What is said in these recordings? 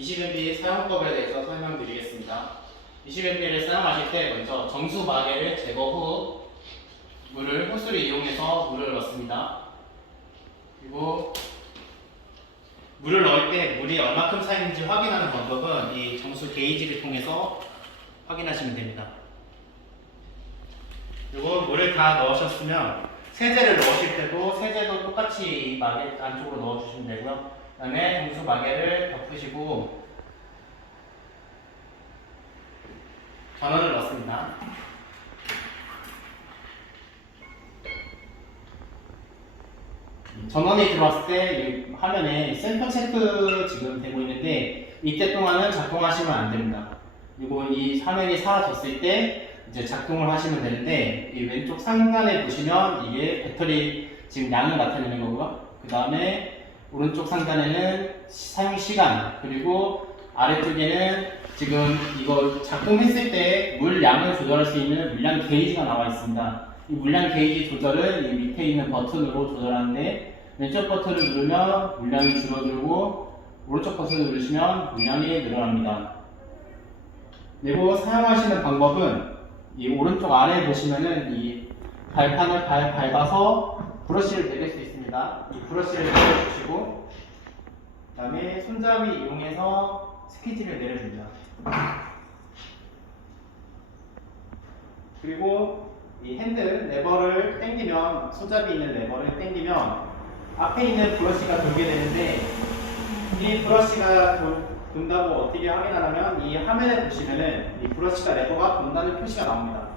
20ml 사용법에 대해서 설명드리겠습니다. 20ml를 사용하실 때 먼저 정수 마개를 제거 후 물을 호스를 이용해서 물을 넣습니다. 그리고 물을 넣을 때 물이 얼마큼 차이는지 확인하는 방법은 이 정수 게이지를 통해서 확인하시면 됩니다. 그리고 물을 다 넣으셨으면 세제를 넣으실 때도 세제도 똑같이 이 마개 안쪽으로 넣어주시면 되고요. 그 다음에 정수 마개를 덮으시고 전원을 넣습니다. 전원이 들어왔을 때이 화면에 센터 체크 지금 되고 있는데 이때 동안은 작동하시면 안 됩니다. 그리고 이 화면이 사라졌을 때 이제 작동을 하시면 되는데 이 왼쪽 상단에 보시면 이게 배터리 지금 양을 나타내는 거고요. 그 다음에 오른쪽 상단에는 시- 사용 시간 그리고 아래쪽에는 지금 이거 작동했을 때물 양을 조절할 수 있는 물량 게이지가 나와 있습니다. 이 물량 게이지 조절은 이 밑에 있는 버튼으로 조절하는데 왼쪽 버튼을 누르면 물량이 줄어들고 오른쪽 버튼을 누르시면 물량이 늘어납니다. 그리고 사용하시는 방법은 이 오른쪽 아래에 보시면은 이 발판을 발, 밟아서 브러쉬를 내릴 수 있습니다. 이 브러쉬를 내려주시고 그 다음에 손잡이 이용해서 스키지를 내려줍니다. 그리고 이 핸들 레버를 당기면 손잡이 있는 레버를 당기면 앞에 있는 브러쉬가 돌게 되는데 이 브러쉬가 돌- 돈다고 어떻게 확인하냐면 이 화면에 보시면은 이 브러쉬가 레버가 돈다는 표시가 나옵니다.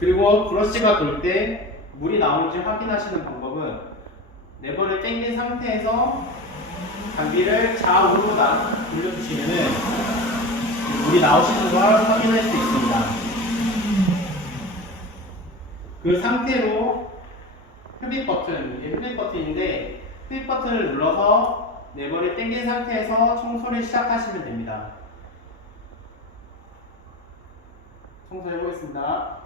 그리고 브러쉬가 돌 때 물이 나오는지 확인하시는 방법은 레버를 당긴 상태에서 장비를 좌우로 나- 돌려주시면은 물이 나오시는 걸 확인할 수 있습니다. 그 상태로 흡입 버튼, 이게 흡입 버튼인데 흡입 버튼을 눌러서 레버를 당긴 상태에서 청소를 시작하시면 됩니다. 청소해 보겠습니다.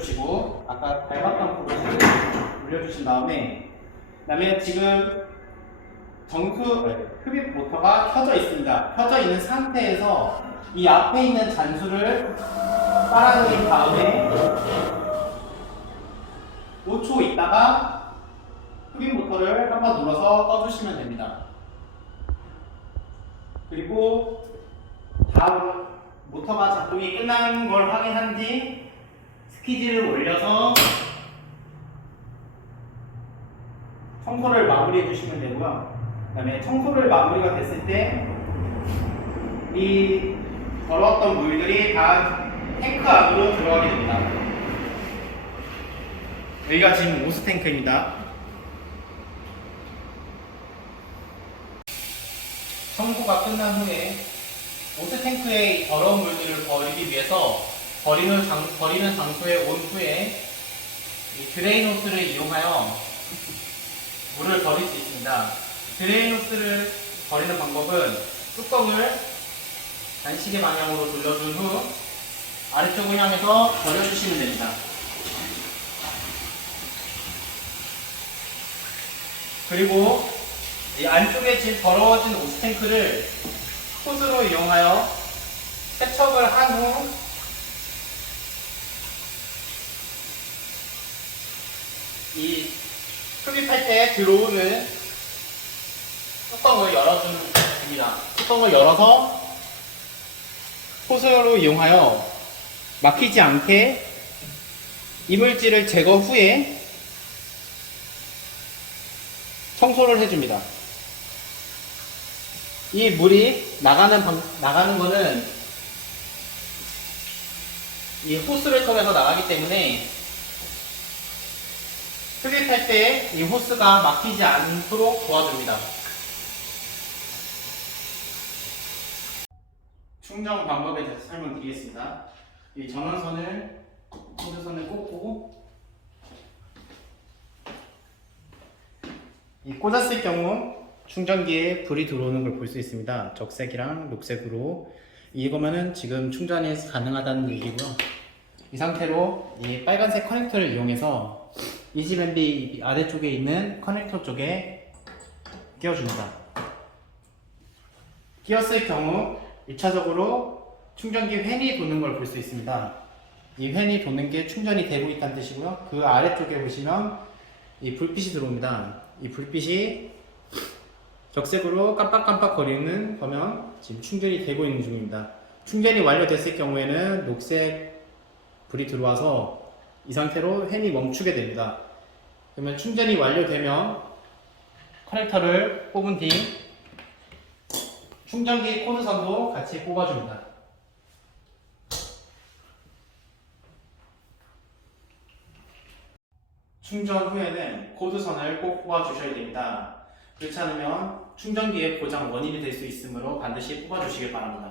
올려주시고 아까 밟았던 브러쉬를 올려주신 다음에 그다음에 지금 정수 흡입 모터가 켜져 있습니다. 켜져 있는 상태에서 이 앞에 있는 잔수를 빨아들인 다음에 5초 있다가 흡입 모터를 한 번 눌러서 꺼주시면 됩니다. 그리고 다음 모터가 작동이 끝난 걸 확인한 뒤 스키지를 올려서 청소를 마무리해 주시면 되고요. 그 다음에 청소를 마무리가 됐을 때 이 더러웠던 물들이 다 탱크 안으로 들어가게 됩니다. 여기가 지금 오스 탱크입니다. 청소가 끝난 후에 오스 탱크의 이 더러운 물들을 버리기 위해서 버리는, 장, 버리는 장소에 온 후에 이 드레인 호스를 이용하여 물을 버릴 수 있습니다. 드레인 호스를 버리는 방법은 뚜껑을 반시계 방향으로 돌려준 후 아래쪽을 향해서 버려주시면 됩니다. 그리고 이 안쪽에 지금 더러워진 오스 탱크를 호스로 이용하여 세척을 한 후 이 들어오는 뚜껑을 열어주면 됩니다. 뚜껑을 열어서 호스로 이용하여 막히지 않게 이물질을 제거 후에 청소를 해줍니다. 이 물이 나가는 방, 나가는 거는 이 호스를 통해서 나가기 때문에 클릭할 때 이 호스가 막히지 않도록 도와줍니다. 충전 방법에 대해서 설명드리겠습니다. 이 전원선을 코드선을 꽂고 이 꽂았을 경우 충전기에 불이 들어오는 걸 볼 수 있습니다. 적색이랑 녹색으로 이거면은 지금 충전이 가능하다는 얘기고요. 이 상태로 이 빨간색 커넥터를 이용해서 이지밴드 아래쪽에 있는 커넥터 쪽에 끼워줍니다. 끼웠을 경우 1차적으로 충전기 팬이 도는 걸 볼 수 있습니다. 이 팬이 도는 게 충전이 되고 있다는 뜻이고요. 그 아래쪽에 보시면 이 불빛이 들어옵니다. 이 불빛이 적색으로 깜빡깜빡 거리는 거면 지금 충전이 되고 있는 중입니다. 충전이 완료됐을 경우에는 녹색 불이 들어와서 이 상태로 팬이 멈추게 됩니다. 그러면 충전이 완료되면 커넥터를 뽑은 뒤 충전기 코드선도 같이 뽑아줍니다. 충전 후에는 코드선을 꼭 뽑아주셔야 됩니다. 그렇지 않으면 충전기의 고장 원인이 될 수 있으므로 반드시 뽑아주시길 바랍니다.